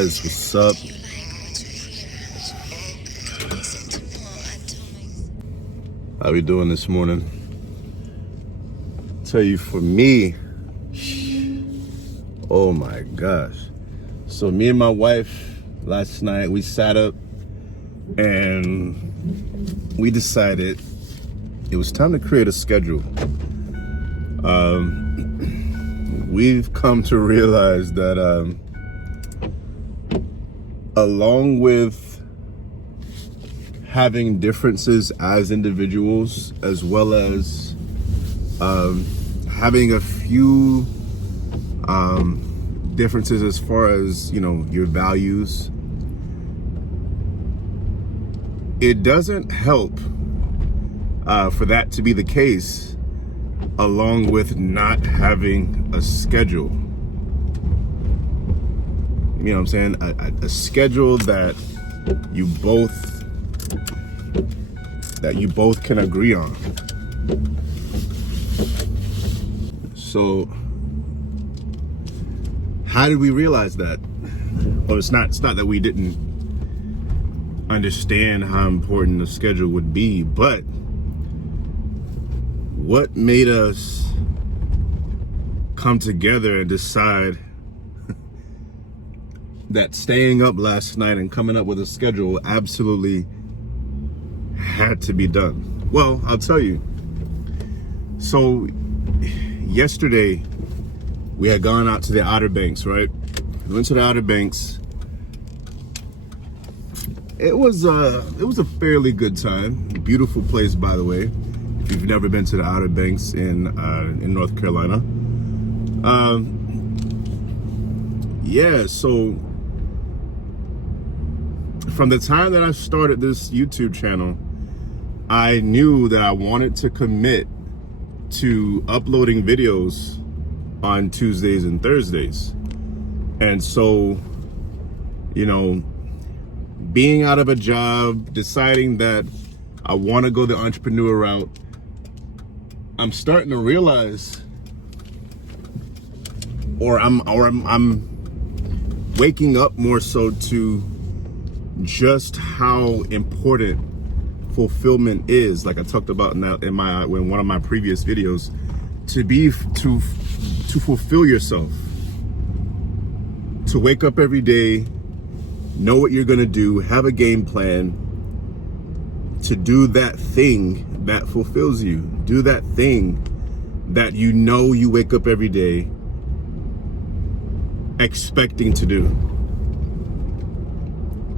guys, what's up? How we doing this morning? Tell you, for me, oh my gosh. So me and my wife last night, we sat up and we decided it was time to create a schedule. We've come to realize that along with having differences as individuals, as well as having a few differences as far as, you know, your values, it doesn't help for that to be the case, along with not having a schedule. You know what I'm saying? A schedule that you both can agree on. So how did we realize that? Well, it's not that we didn't understand how important the schedule would be, but what made us come together and decide that staying up last night and coming up with a schedule absolutely had to be done? Well, I'll tell you. So yesterday we had gone out to the Outer Banks, right? We went to the Outer Banks. It was a fairly good time. Beautiful place, by the way. If you've never been to the Outer Banks in North Carolina. Yeah, so from the time that I started this YouTube channel, I knew that I wanted to commit to uploading videos on Tuesdays and Thursdays. And so, you know, being out of a job, deciding that I want to go the entrepreneur route, I'm starting to realize, or I'm waking up more so to just how important fulfillment is. Like I talked about in one of my previous videos, to fulfill yourself, to wake up every day, know what you're gonna do, have a game plan, to do that thing that fulfills you, do that thing that you know you wake up every day expecting to do.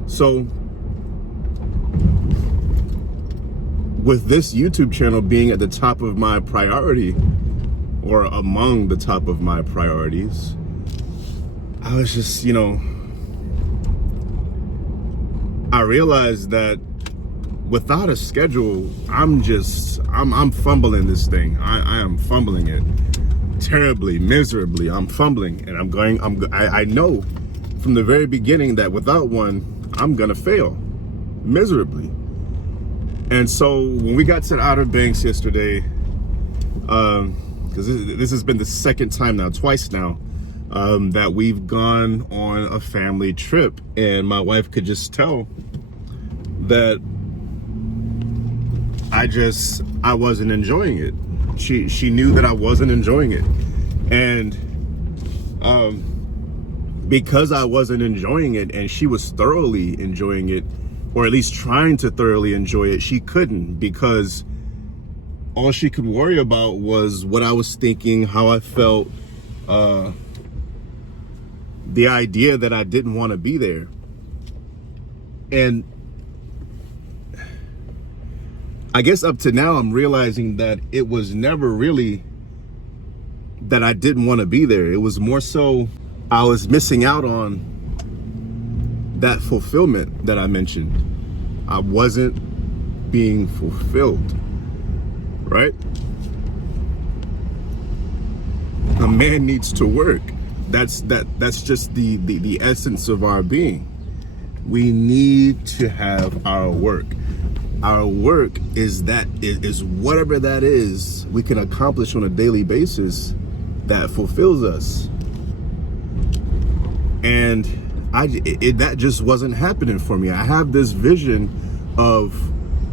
So with this YouTube channel being at the top of my priority, or among the top of my priorities, I was just, you know, I realized that without a schedule, I'm fumbling this thing. I am fumbling it terribly, miserably. I'm fumbling, and I know from the very beginning that without one, I'm gonna fail miserably. And so when we got to the Outer Banks yesterday, because this has been the second time now, twice now, that we've gone on a family trip, and my wife could just tell that I wasn't enjoying it. She knew that I wasn't enjoying it, and because I wasn't enjoying it and she was thoroughly enjoying it, or at least trying to thoroughly enjoy it, she couldn't, because all she could worry about was what I was thinking, how I felt, the idea that I didn't want to be there. And I guess up to now, I'm realizing that it was never really that I didn't want to be there. It was more so I was missing out on that fulfillment that I mentioned. I wasn't being fulfilled, right? A man needs to work. That's just the essence of our being. We need to have our work. Our work is whatever that is we can accomplish on a daily basis that fulfills us. And that just wasn't happening for me. I have this vision of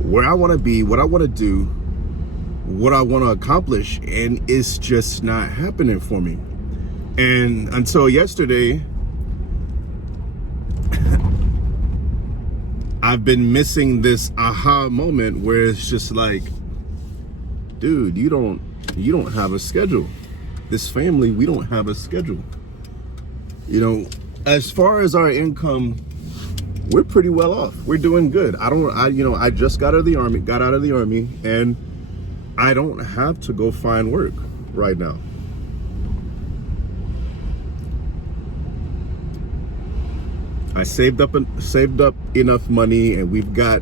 where I want to be, what I want to do, what I want to accomplish, and it's just not happening for me. And until yesterday, I've been missing this aha moment where it's just like, dude, you don't have a schedule. This family, we don't have a schedule. You know, as far as our income, we're pretty well off. We're doing good. I just got out of the army, and I don't have to go find work right now. I saved up enough money, and we've got,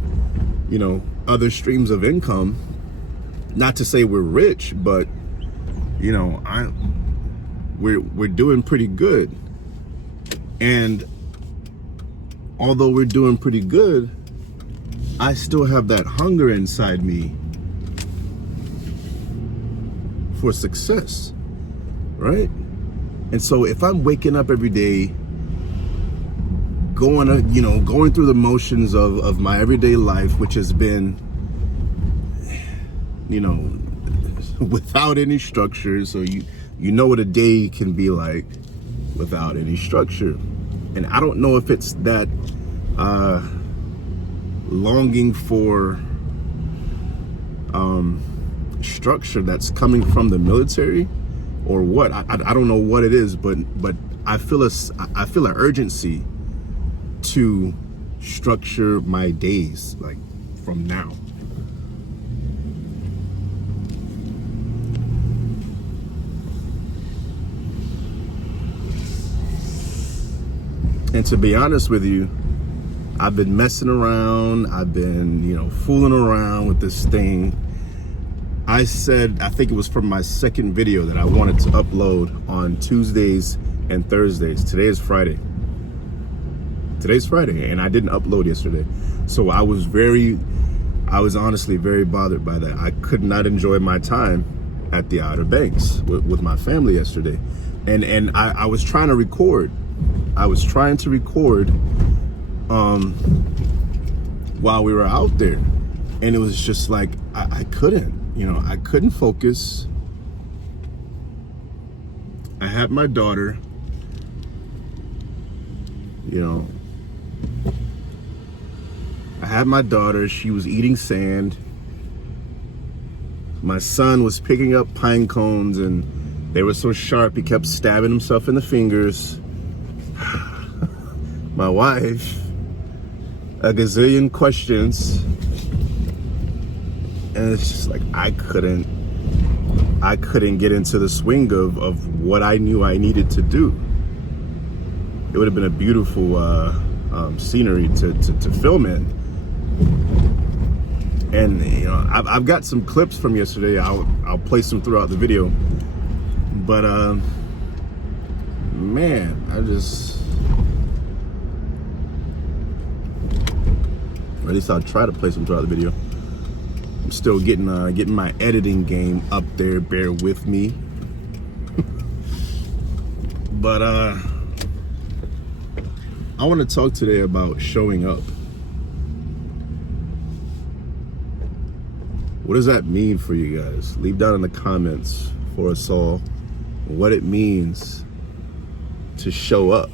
other streams of income. Not to say we're rich, but we're doing pretty good. And although we're doing pretty good, I still have that hunger inside me for success, right? And so if I'm waking up every day, going through the motions of my everyday life, which has been, without any structure, so you know what a day can be like without any structure. And I don't know if it's that longing for structure that's coming from the military or what. I don't know what it is, but I feel an urgency to structure my days, like, from now. And to be honest with you, I've been messing around. I've been, fooling around with this thing. I think it was from my second video that I wanted to upload on Tuesdays and Thursdays. Today is Friday. And I didn't upload yesterday. So I was honestly very bothered by that. I could not enjoy my time at the Outer Banks with my family yesterday. And I was trying to record. While we were out there. And it was just like, I couldn't focus. I had my daughter, she was eating sand. My son was picking up pine cones, and they were so sharp he kept stabbing himself in the fingers. My wife, a gazillion questions. And it's just like, I couldn't get into the swing of what I knew I needed to do. It would have been a beautiful scenery to film in. And I've got some clips from yesterday. I'll place them throughout the video. But man, or at least I'll try to place them throughout the video. I'm still getting my editing game up there. Bear with me. But I want to talk today about showing up. What does that mean for you guys? Leave down in the comments for us all what it means to show up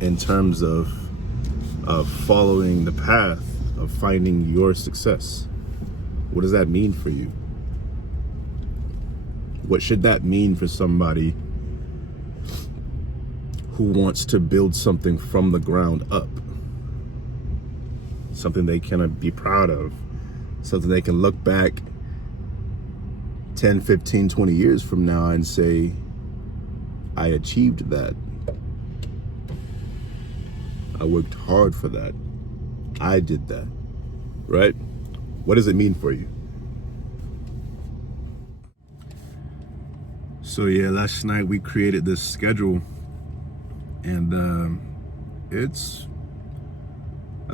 in terms of following the path of finding your success. What does that mean for you? What should that mean for somebody who wants to build something from the ground up? Something they can be proud of. Something they can look back 10, 15, 20 years from now and say, I achieved that. I worked hard for that. I did that, right? What does it mean for you? So yeah, last night we created this schedule, and I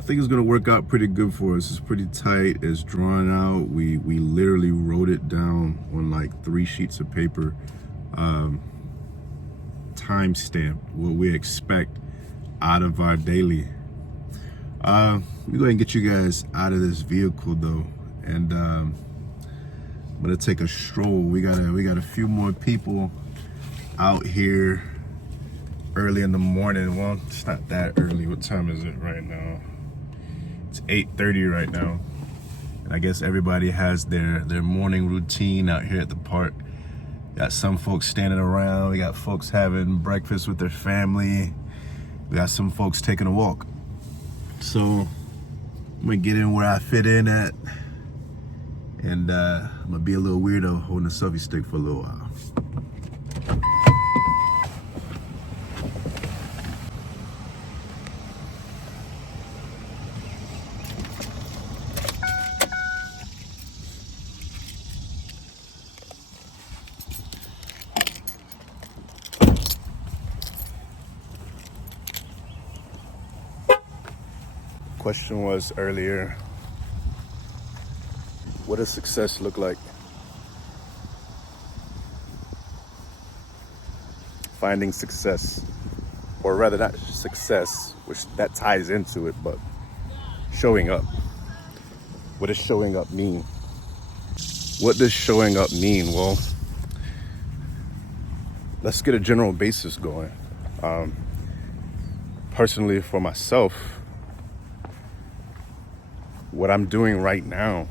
think it's gonna work out pretty good for us. It's pretty tight, it's drawn out. We literally wrote it down on like 3 sheets of paper, time stamped what we expect out of our daily. Let me go ahead and get you guys out of this vehicle though, and I'm gonna take a stroll. We got a few more people out here early in the morning. Well, it's not that early. What time is it right now? It's 8:30 right now, and I guess everybody has their morning routine out here at the park. Got some folks standing around. We got folks having breakfast with their family. We got some folks taking a walk. So I'm gonna get in where I fit in at, and I'm gonna be a little weirdo holding a selfie stick for a little while. Question was earlier, what does success look like? Finding success, or rather not success, which that ties into it, but showing up. What does showing up mean? What does showing up mean? Well, let's get a general basis going. Personally, for myself, what I'm doing right now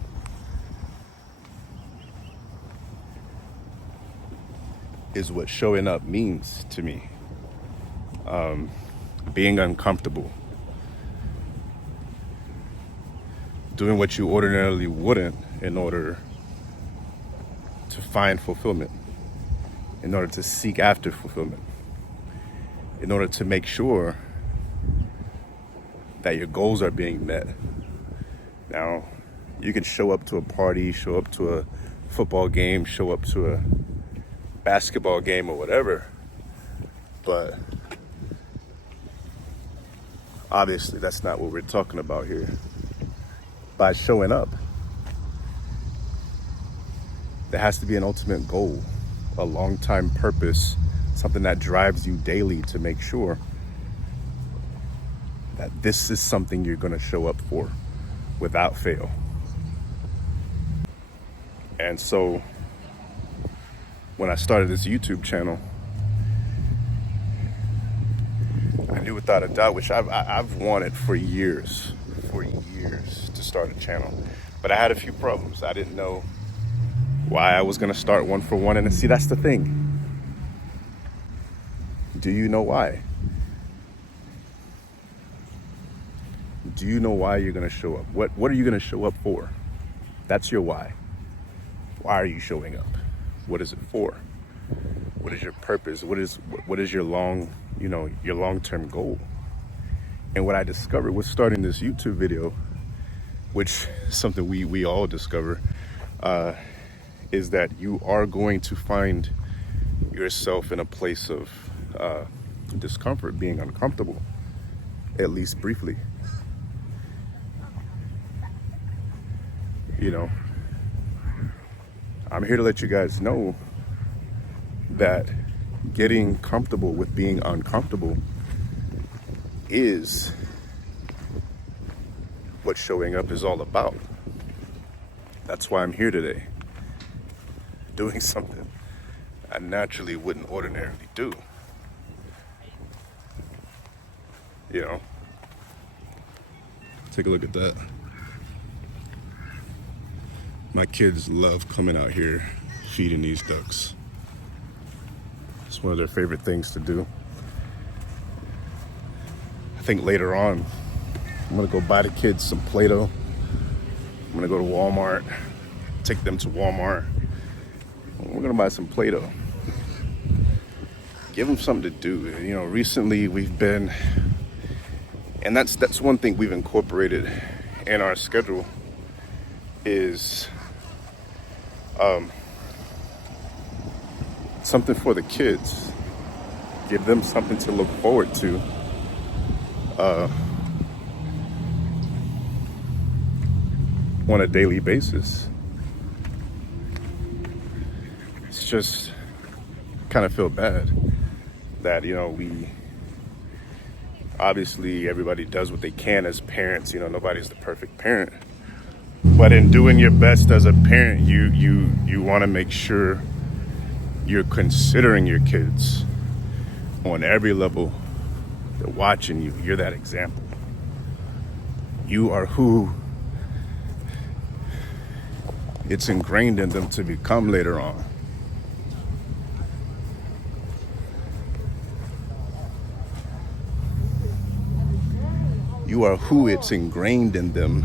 is what showing up means to me. Being uncomfortable. Doing what you ordinarily wouldn't in order to find fulfillment. In order to seek after fulfillment. In order to make sure that your goals are being met. Now, you can show up to a party, show up to a football game, show up to a basketball game or whatever, but obviously that's not what we're talking about here. By showing up, there has to be an ultimate goal, a long-time purpose, something that drives you daily to make sure that this is something you're going to show up for without fail. And so when I started this YouTube channel, I knew without a doubt, which I've wanted for years to start a channel, but I had a few problems. I didn't know why I was going to start one for one. And see, that's the thing. Do you know why? Do you know why you're going to show up? What are you going to show up for? That's your why. Why are you showing up? What is it for? What is your purpose? What is your long-term goal? And what I discovered with starting this YouTube video, which is something we all discover, is that you are going to find yourself in a place of discomfort, being uncomfortable, at least briefly. You know, I'm here to let you guys know that getting comfortable with being uncomfortable is what showing up is all about. That's why I'm here today, doing something I naturally wouldn't ordinarily do. You know, take a look at that. My kids love coming out here feeding these ducks. It's one of their favorite things to do. I think later on, I'm gonna go buy the kids some Play-Doh. I'm gonna go to Walmart, take them to Walmart. We're gonna buy some Play-Doh. Give them something to do. You know, recently we've been, and that's one thing we've incorporated in our schedule is something for the kids. Give them something to look forward to. On a daily basis. It's just kind of feel bad that, you know, we Obviously, everybody does what they can as parents. You know, nobody's the perfect parent. But in doing your best as a parent, you want to make sure you're considering your kids on every level. They're watching you. You're that example. You are who it's ingrained in them to become later on. You are who it's ingrained in them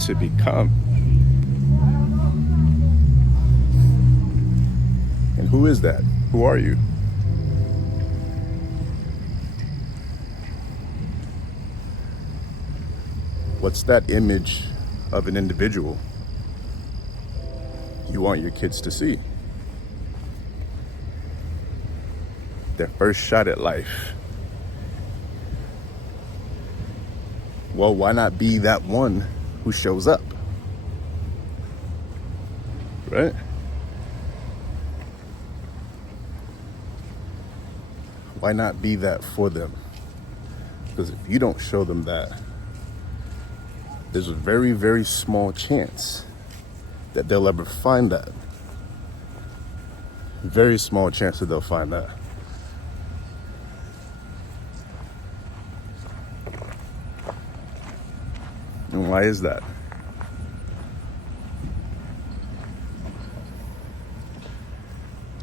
to become. And who is that? Who are you? What's that image of an individual you want your kids to see? Their first shot at life. Well, why not be that one who shows up? Right? Why not be that for them? Because if you don't show them that, there's a very, very small chance that they'll ever find that. Very small chance that they'll find that. And why is that?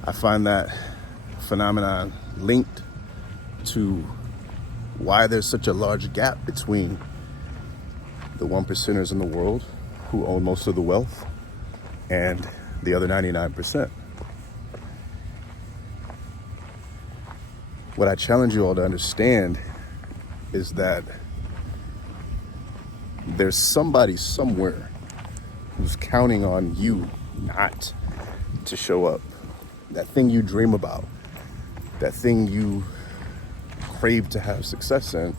I find that phenomenon linked to why there's such a large gap between the 1%ers in the world who own most of the wealth and the other 99%. What I challenge you all to understand is that there's somebody somewhere who's counting on you not to show up. That thing you dream about, that thing you crave to have success in,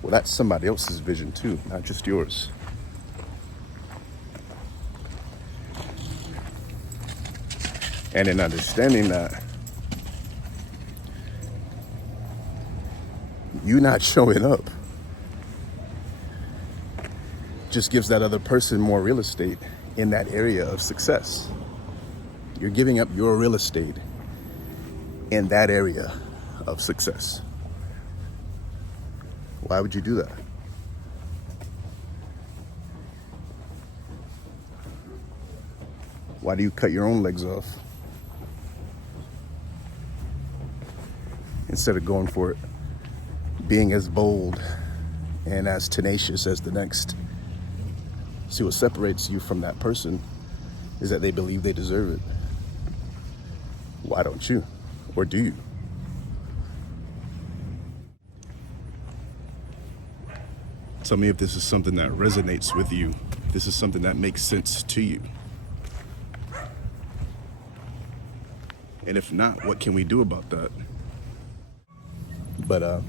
well, that's somebody else's vision too, not just yours. And in understanding that, you not showing up just gives that other person more real estate in that area of success. You're giving up your real estate in that area of success. Why would you do that? Why do you cut your own legs off instead of going for it, being as bold and as tenacious as the next? See, what separates you from that person is that they believe they deserve it. Why don't you? Or do you? Tell me if this is something that resonates with you. If this is something that makes sense to you. And if not, what can we do about that? But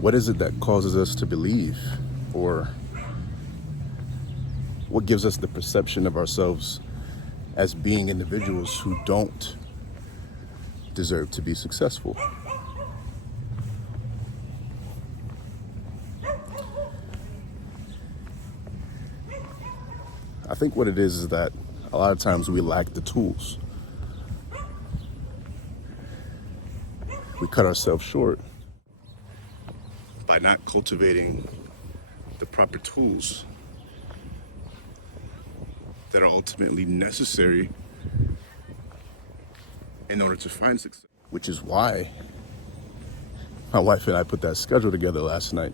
what is it that causes us to believe, or what gives us the perception of ourselves as being individuals who don't deserve to be successful? I think what it is that a lot of times we lack the tools. We cut ourselves short by not cultivating the proper tools that are ultimately necessary in order to find success. Which is why my wife and I put that schedule together last night.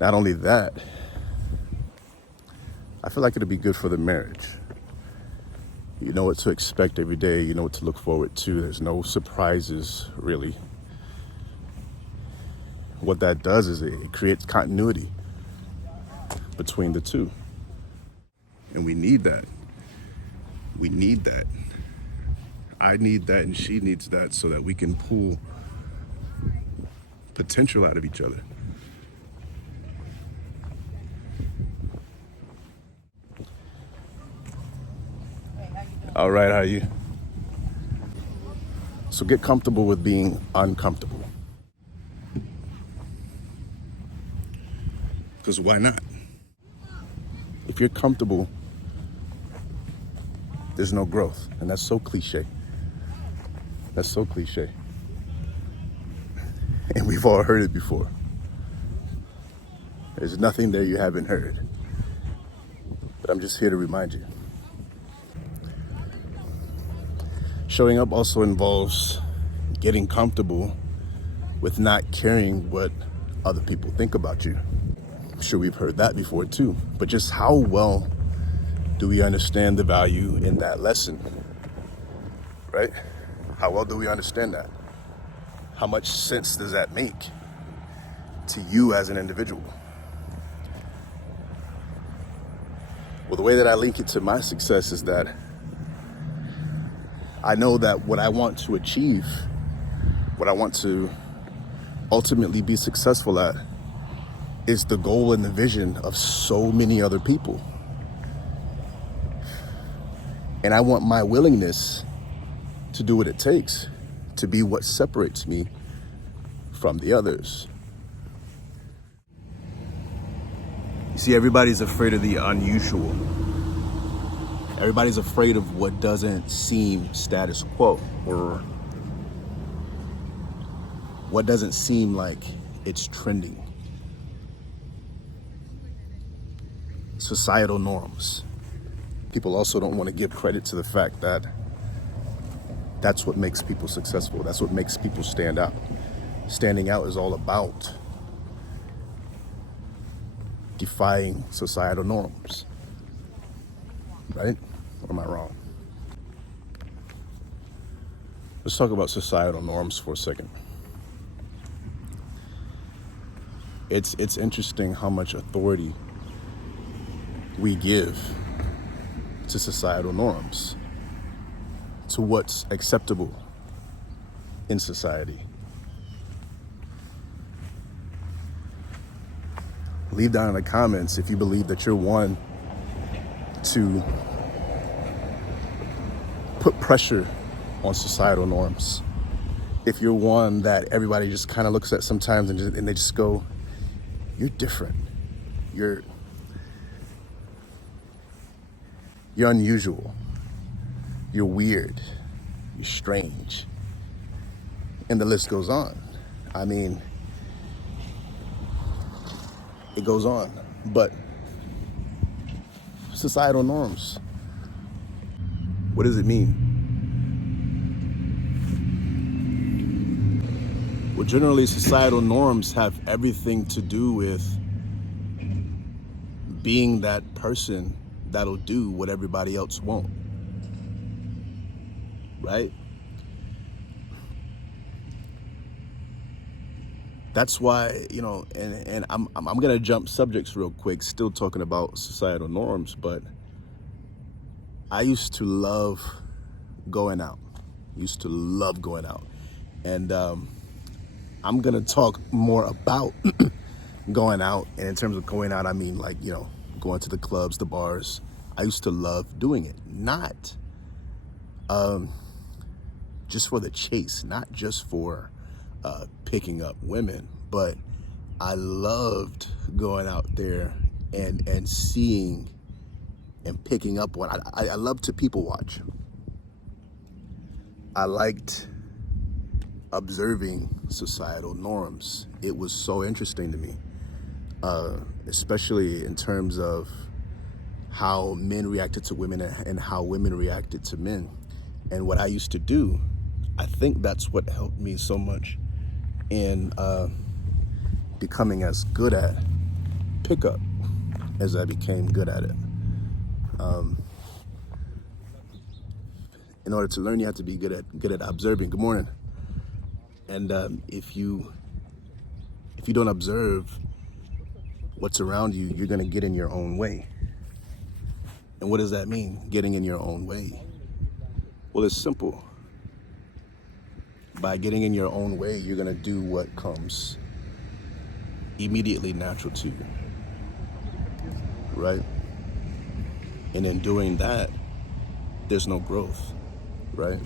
Not only that, I feel like it'll be good for the marriage. You know what to expect every day. You know what to look forward to. There's no surprises, really. What that does is it creates continuity between the two. And we need that. We need that. I need that and she needs that so that we can pull potential out of each other. All right, how are you? So get comfortable with being uncomfortable. Because why not? If you're comfortable, there's no growth. And that's so cliche. That's so cliche. And we've all heard it before. There's nothing there you haven't heard. But I'm just here to remind you. Showing up also involves getting comfortable with not caring what other people think about you. I'm sure we've heard that before too, but just how well do we understand the value in that lesson, right? How well do we understand that? How much sense does that make to you as an individual? Well, the way that I link it to my success is that I know that what I want to achieve, what I want to ultimately be successful at, is the goal and the vision of so many other people. And I want my willingness to do what it takes to be what separates me from the others. You see, everybody's afraid of the unusual. Everybody's afraid of what doesn't seem status quo, or what doesn't seem like it's trending. Societal norms. People also don't want to give credit to the fact that that's what makes people successful. That's what makes people stand out. Standing out is all about defying societal norms, right? Or am I wrong? Let's talk about societal norms for a second. It's interesting how much authority we give to societal norms, to what's acceptable in society. Leave down in the comments if you believe that you're one to put pressure on societal norms. If you're one that everybody just kind of looks at sometimes and they just go, you're different. You're unusual. You're weird. You're strange. And the list goes on. I mean, it goes on. But societal norms, what does it mean? Well, generally, societal norms have everything to do with being that person that'll do what everybody else won't, right? That's why, you know, and I'm gonna jump subjects real quick, still talking about societal norms, but I used to love going out. And I'm gonna talk more about going out. And in terms of going out, I mean, like, you know, going to the clubs, the bars. I used to love doing it. Not just for the chase, not just for picking up women, but I loved going out there and seeing and picking up one. I love to people watch. I liked observing societal norms. It was so interesting to me, especially in terms of how men reacted to women and how women reacted to men. And what I used to do, I think that's what helped me so much in becoming as good at pickup as I became good at it. In order to learn, you have to be good at observing. Good morning. And if you don't observe what's around you, you're gonna get in your own way. And what does that mean, getting in your own way? Well, it's simple. By getting in your own way, you're gonna do what comes immediately natural to you, right? And in doing that, there's no growth, right?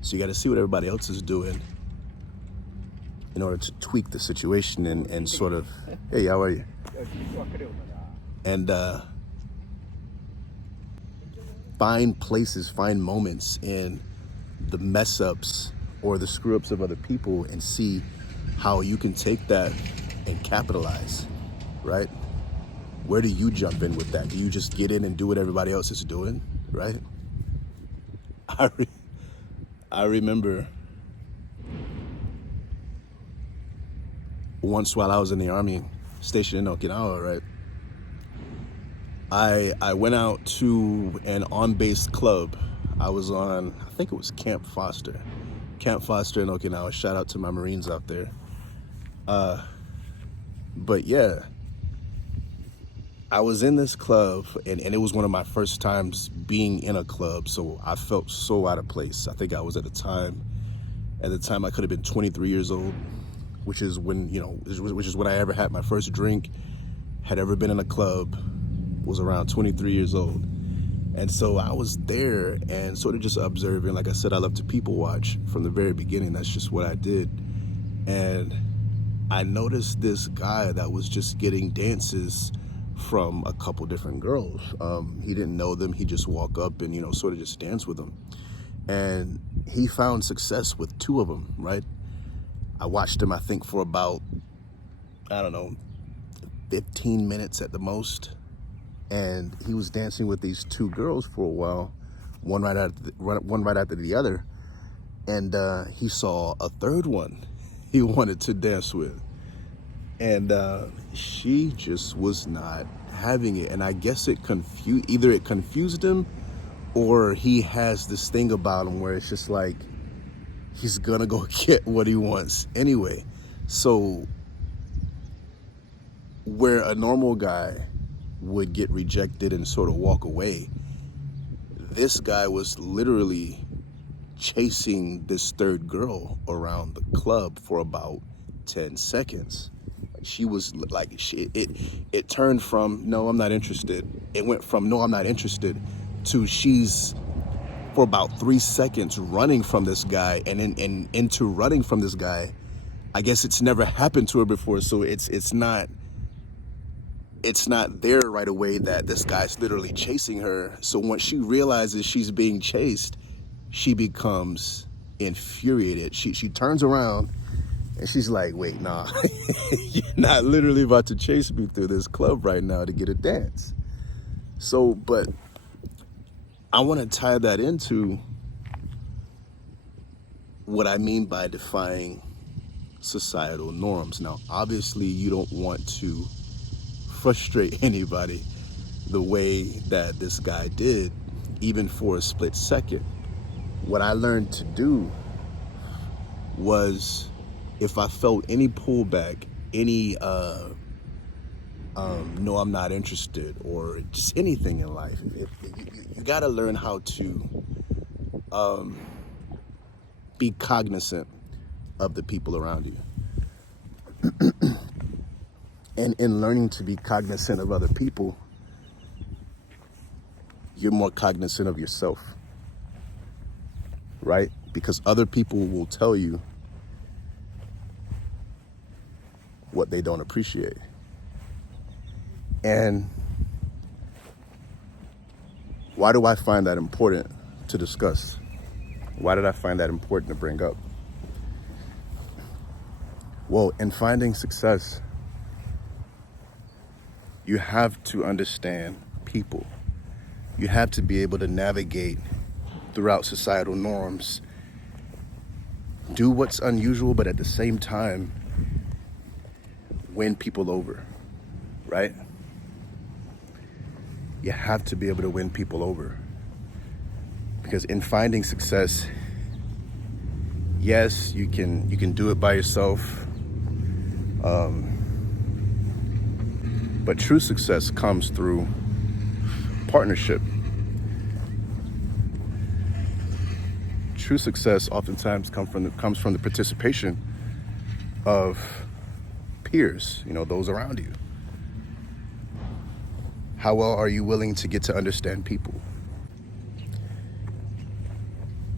So you got to see what everybody else is doing in order to tweak the situation and sort of, hey, how are you? And find places, find moments in the mess ups or the screw ups of other people and see how you can take that and capitalize, right? Where do you jump in with that? Do you just get in and do what everybody else is doing, right? I remember once while I was in the Army, stationed in Okinawa, right? I went out to an on-base club. I was on, I think it was Camp Foster in Okinawa. Shout out to my Marines out there. But yeah, I was in this club, and it was one of my first times being in a club, so I felt so out of place. I think I was at the time I could have been 23 years old, which is when, which is when I ever had my first drink, had ever been in a club, was around 23 years old. And so I was there and sort of just observing. Like I said, I love to people watch from the very beginning. That's just what I did. And I noticed this guy that was just getting dances from a couple different girls. He didn't know them. He just walked up and, sort of just dance with them. And he found success with 2 of them, right? I watched him, I think, for about, 15 minutes at the most. And he was dancing with these 2 girls for a while, one right after the other. And he saw a third one he wanted to dance with. And she just was not having it. And I guess either it confused him, or he has this thing about him where it's just like, he's gonna go get what he wants anyway. So where a normal guy would get rejected and sort of walk away, this guy was literally chasing this third girl around the club for about 10 seconds. She was like, it turned from, no, I'm not interested. It went from, no, I'm not interested, to she's for about 3 seconds running from this guy, and into running from this guy. I guess it's never happened to her before, so it's not there right away that this guy's literally chasing her. So once she realizes she's being chased, she becomes infuriated. She turns around and she's like, wait, nah, you're not literally about to chase me through this club right now to get a dance. So, but I want to tie that into what I mean by defying societal norms. Now, obviously, you don't want to frustrate anybody the way that this guy did, even for a split second. What I learned to do was, if I felt any pullback, any no, I'm not interested, or just anything in life, you got to learn how to be cognizant of the people around you. And in learning to be cognizant of other people, you're more cognizant of yourself, right? Because other people will tell you what they don't appreciate. And why do I find that important to discuss? Why did I find that important to bring up? Well, in finding success, you have to understand people. You have to be able to navigate throughout societal norms, do what's unusual, but at the same time, win people over, right? You have to be able to win people over. Because in finding success, yes, you can do it by yourself. But true success comes through partnership. True success oftentimes comes from the participation of peers, those around you. How well are you willing to get to understand people?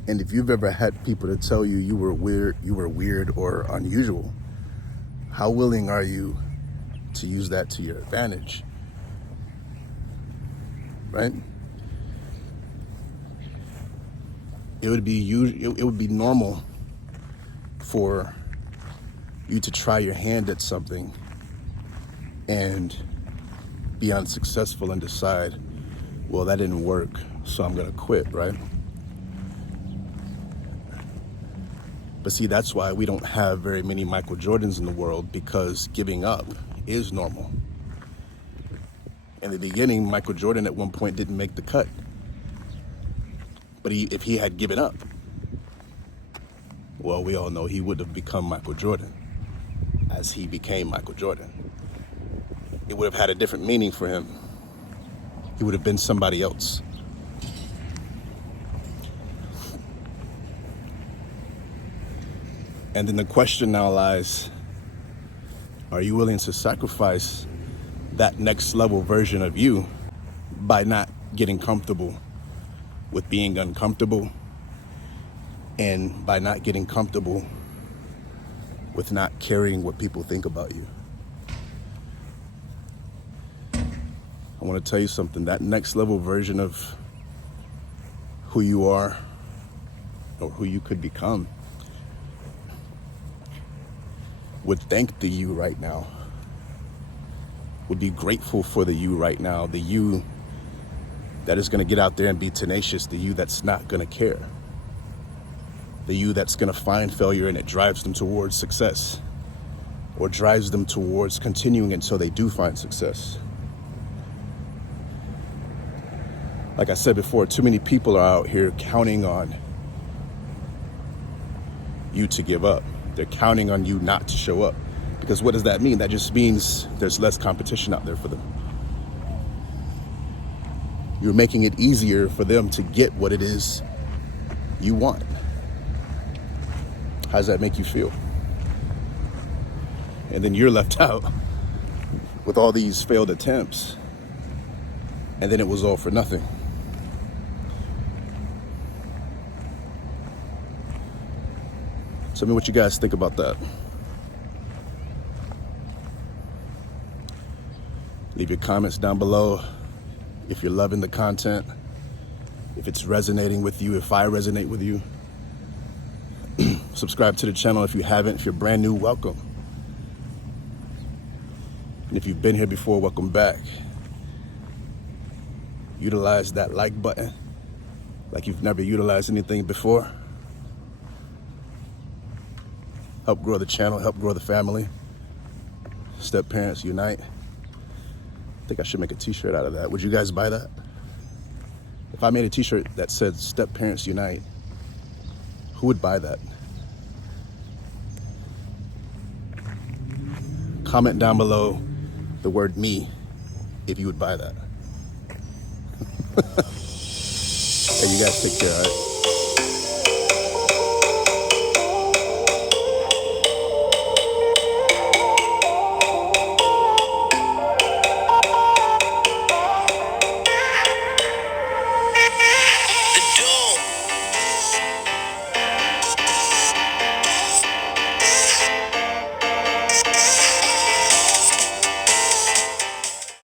And if you've ever had people to tell you you were weird or unusual, how willing are you to use that to your advantage? Right? It would be normal for you to try your hand at something and be unsuccessful and decide, well, that didn't work, so I'm gonna quit, right? But see, that's why we don't have very many Michael Jordans in the world, because giving up is normal. In the beginning, Michael Jordan at one point didn't make the cut. But if he had given up, well, we all know he would have become Michael Jordan as he became Michael Jordan. It would have had a different meaning for him. He would have been somebody else. And then the question now lies, are you willing to sacrifice that next level version of you by not getting comfortable with being uncomfortable, and by not getting comfortable with not caring what people think about you? I want to tell you something. That next level version of who you are or who you could become would thank the you right now, would be grateful for the you right now, the you that is going to get out there and be tenacious, the you that's not going to care, the you that's going to find failure and it drives them towards success, or drives them towards continuing until they do find success. Like I said before, too many people are out here counting on you to give up. They're counting on you not to show up. Because what does that mean? That just means there's less competition out there for them. You're making it easier for them to get what it is you want. How does that make you feel? And then you're left out with all these failed attempts, and then it was all for nothing. Tell me what you guys think about that. Leave your comments down below if you're loving the content, if it's resonating with you, if I resonate with you. Subscribe to the channel if you haven't. If you're brand new, welcome. And if you've been here before, welcome back. Utilize that like button like you've never utilized anything before. Help grow the channel, help grow the family. Step Parents Unite. I think I should make a t-shirt out of that. Would you guys buy that? If I made a t-shirt that said Step Parents Unite, who would buy that? Comment down below the word me if you would buy that. Hey, you guys take care, all right?